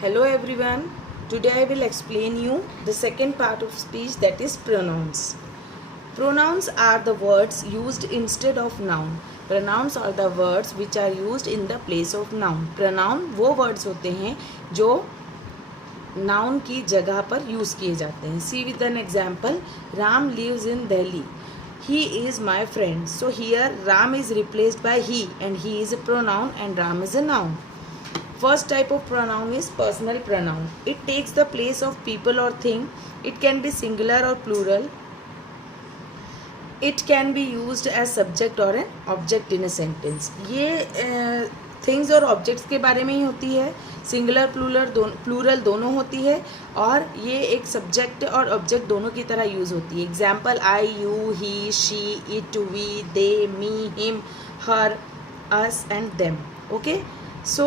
Hello everyone. Today I will explain you the second part of speech, that is pronouns. Pronouns are the words used instead of noun. Pronouns are the words which are used in the place of noun. Pronoun वो words होते हैं जो noun की जगह पर use किए जाते हैं. See with an example. Ram lives in Delhi. He is my friend. So here Ram is replaced by he, and he is a pronoun and Ram is a noun. First type of pronoun is personal pronoun. It takes the place of people or thing. It can be singular or plural. It can be used as subject or an object in a sentence. ये things और objects के बारे में ही होती है. Singular plural दोनों होती है और ये एक सब्जेक्ट और ऑब्जेक्ट दोनों की तरह यूज़ होती है. Example I, you, he, she, it, we, they, me, him, her, us and them. Okay, so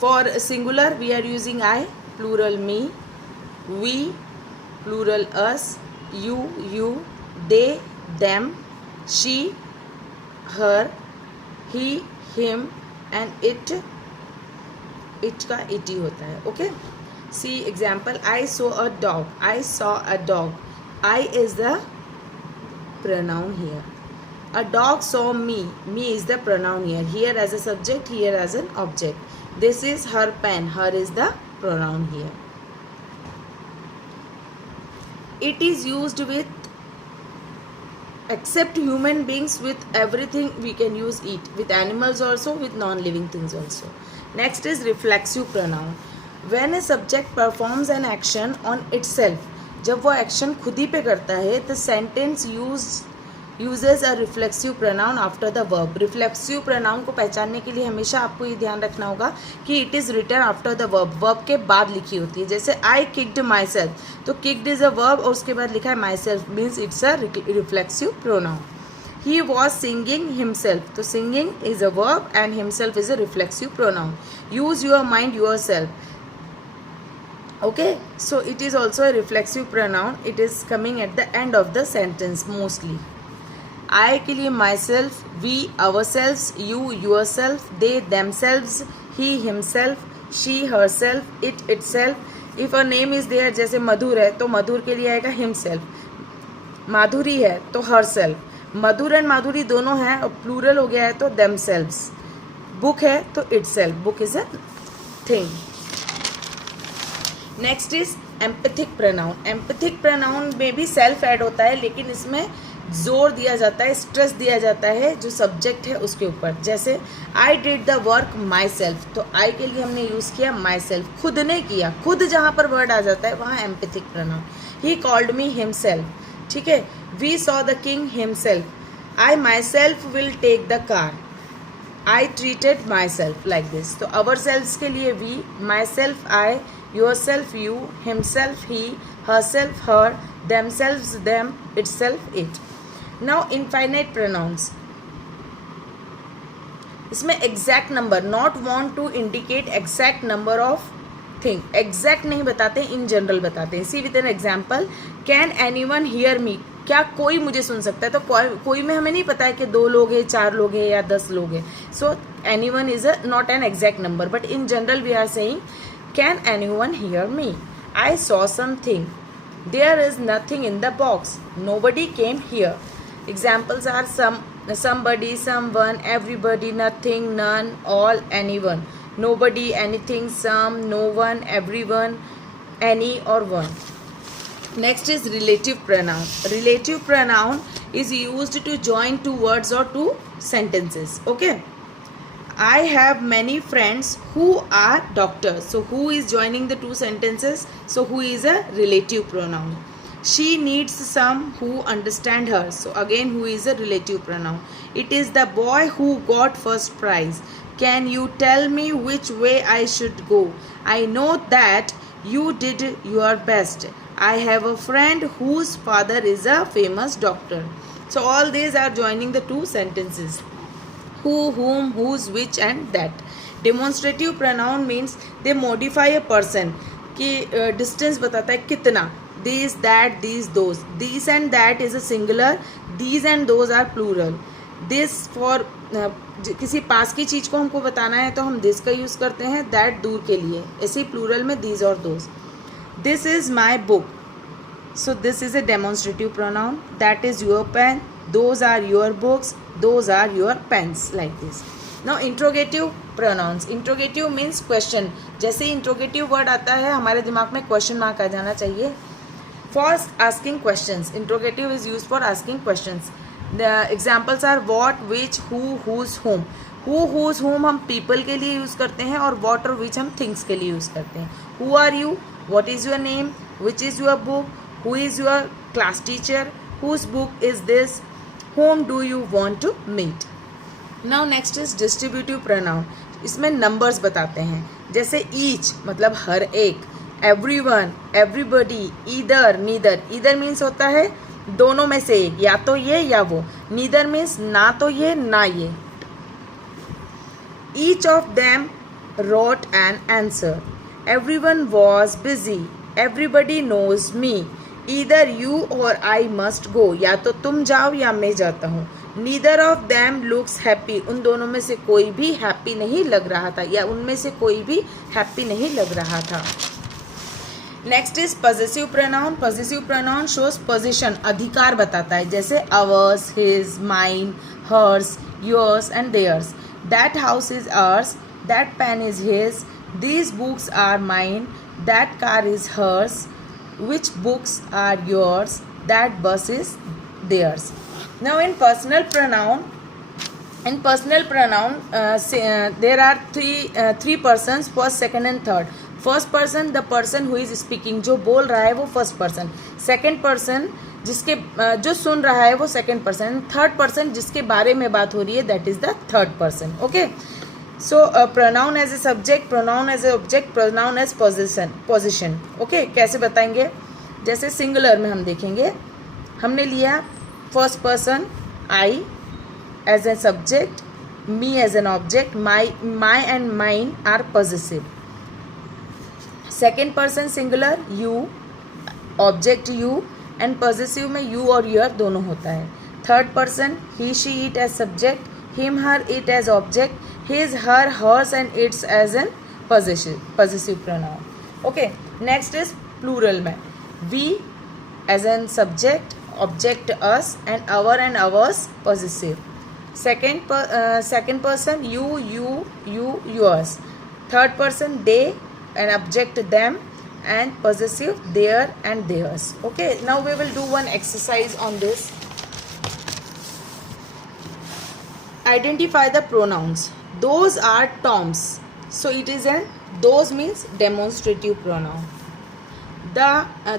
for singular we are using I, plural me, we, plural us, you, they, them, she, her, he, him and it का it ही होता है. Okay, see example. I saw a dog. I is the pronoun here. A dog saw me. Me is the pronoun here. Here as a subject, here as an object. This is her pen. Her is the pronoun here. It is used with, except human beings, with everything we can use it. With animals also, with non-living things also. Next is reflexive pronoun. When a subject performs an action on itself, जब वो action खुद ही पे करता है, the sentence uses a reflexive pronoun after the verb. Reflexive pronoun को पहचानने के लिए हमेशा आपको ये ध्यान रखना होगा कि it is written after the verb. Verb के बाद लिखी होती है. जैसे I kicked myself, तो kicked is a verb और उसके बाद लिखा है myself, means it's a reflexive pronoun. He was singing himself, तो singing is a verb and himself is a reflexive pronoun. Use your mind yourself. Okay, so it is also a reflexive pronoun. It is coming at the end of the sentence mostly. I के लिए myself, we ourselves, you yourself, they themselves, he himself, she herself, it itself. If a name is there, जैसे मधुर है तो मधुर के लिए आएगा himself. माधुरी है तो herself. मधुर एंड माधुरी दोनों हैं और प्लूरल हो गया है तो themselves. बुक है तो itself. Book is a thing. Next is empathic pronoun. Empathic pronoun में भी सेल्फ ऐड होता है, लेकिन इसमें जोर दिया जाता है, स्ट्रेस दिया जाता है जो सब्जेक्ट है उसके ऊपर. जैसे I did the work my self, तो आई के लिए हमने यूज़ किया माई सेल्फ, खुद ने किया. खुद जहाँ पर वर्ड आ जाता है वहाँ emphatic pronoun. He called me himself. ठीक है. We saw the king himself. I myself will take the car. I treated myself like this. तो अवर सेल्फ्स के लिए we, myself I, yourself you, himself he, herself her, themselves them, itself it. Now infinite pronouns. इसमें exact number, not want to indicate exact number of thing. exact नहीं बताते, in general बताते हैं. See with an example. Can anyone hear me? क्या कोई मुझे सुन सकता है? तो कोई में हमें नहीं पता है कि 2 लोग हैं, 4 लोग हैं या 10 लोग हैं. So anyone is not an exact number, but in general we are saying, can anyone hear me? I saw something. There is nothing in the box. Nobody came here. Examples are somebody, someone, everybody, nothing, none, all, anyone. Nobody, anything, some, no one, everyone, any or one. Next is relative pronoun. Relative pronoun is used to join 2 words or 2 sentences. Okay. I have many friends who are doctors. So who is joining the 2 sentences? So who is a relative pronoun. She needs some who understand her. So again who is a relative pronoun. It is the boy who got first prize. Can you tell me which way I should go? I know that you did your best. I have a friend whose father is a famous doctor. So all these are joining the 2 sentences. Who, whom, whose, which and that. Demonstrative pronoun means they modify a person. कि distance बताता है कितना. These, that, these, those. These and that is a singular. These and those are plural. This for किसी पास की चीज़ को हमको बताना है तो हम दिस का यूज़ करते हैं, दैट दूर के लिए। ऐसे ही प्लूरल में दीज और those. This is my book, so this is a demonstrative pronoun. That is your pen, those are your books, those are your pens, like this. Now interrogative pronouns. Interrogative means question. जैसे ही interrogative word आता है हमारे दिमाग में question mark आ जाना चाहिए। For asking questions, interrogative is use for asking questions. The examples are what, which, who, whose, whom. Who, whose, whom हम पीपल के लिए यूज़ करते हैं और वॉट और विच हम थिंग्स के लिए यूज़ करते हैं। Who are you, what is your name, which is your book, who is your class teacher, whose book is this, whom do you want to meet. Now next is distributive pronoun. इसमें numbers बताते हैं। जैसे each मतलब हर एक, everyone, everybody, either, neither. Either means होता है दोनों में से एक, या तो ये या वो। neither means ना तो ये ना ये। each of them wrote an answer. everyone was busy. everybody knows me. Either you or I must go. या तो तुम जाओ या मैं जाता हूँ। Neither of them looks happy. उन दोनों में से कोई भी हैप्पी नहीं लग रहा था, या उनमें से कोई भी हैप्पी नहीं लग रहा था। Next is possessive pronoun. Possessive pronoun shows position, अधिकार बताता है। जैसे ours, his, mine, hers, yours and theirs. That house is ours, that pen is his, these books are mine, that car is hers, which books are yours, that bus is theirs. Now in personal pronoun, there are three persons, first, second and third. First person, the person who is speaking, जो बोल रहा है वो first person. Second person, जिसके जो सुन रहा है वो second person. Third person, जिसके बारे में बात हो रही है, that is the third person. Okay. So pronoun as a subject, pronoun as a object, pronoun as position. Okay, कैसे बताएंगे? जैसे सिंगुलर में हम देखेंगे, हमने लिया first person I as a subject, me as an object, my and mine are positive. Second person singular you, object you, and positive में you और योर दोनों होता है। Third person he, she, it as subject, him, her, it as object, his, her, hers and its as an possessive pronoun. Okay, next is plural में we as an subject, object us, and our and ours possessive. Second person you, yours. Third person they, an object them, and possessive their and theirs. Okay, now we will do one exercise on this. Identify the pronouns. Those are Toms. So it is an, those means demonstrative pronoun.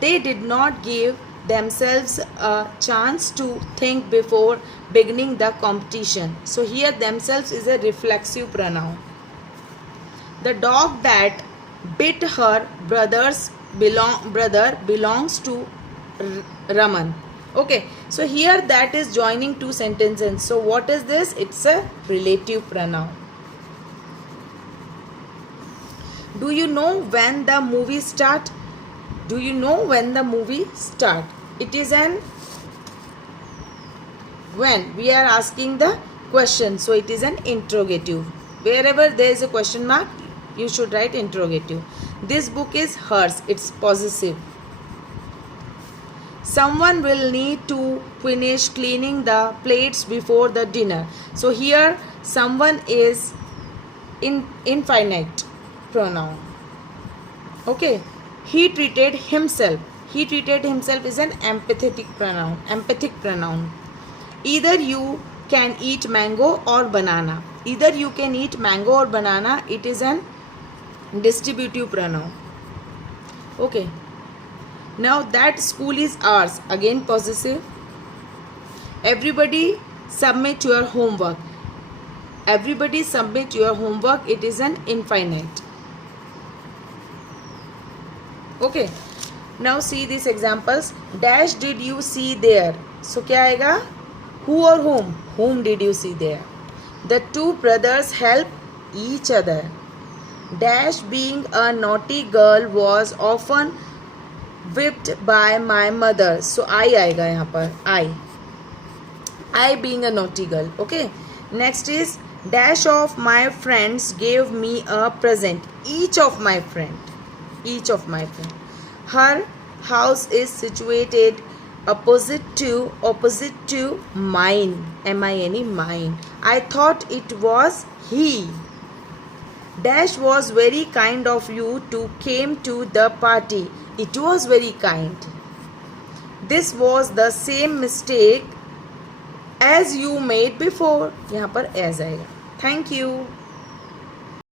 They did not give themselves a chance to think before beginning the competition. So here themselves is a reflexive pronoun. The dog that bit her brother belongs to Raman. Okay, so here that is joining two sentences. So what is this? It's a relative pronoun. Do you know when the movie start? Do you know when the movie start? It is an when. We are asking the question. So it is an interrogative. Wherever there is a question mark, you should write interrogative. This book is hers. It's possessive. Someone will need to finish cleaning the plates before the dinner. So here someone is infinite pronoun. Okay, he treated himself. He treated himself is an emphatic pronoun. Either you can eat mango or banana. Either you can eat mango or banana. It is an distributive pronoun. Okay, now that school is ours, again possessive. Everybody submit your homework. Everybody submit your homework. It is an infinite. Okay, now see these examples. Dash did you see there? So क्या आएगा? Who or whom? Whom did you see there? The two brothers help each other. Dash being a naughty girl was often whipped by my mother. So I आएगा यहाँ पर I being a naughty girl. Okay, next is dash of my friends gave me a present. Each of my friend. Her house is situated opposite to mine. mine. mine. I thought it was he. Dash was very kind of you to came to the party. It was very kind. This was the same mistake as you made before. यहाँ पर as आएगा. Thank you.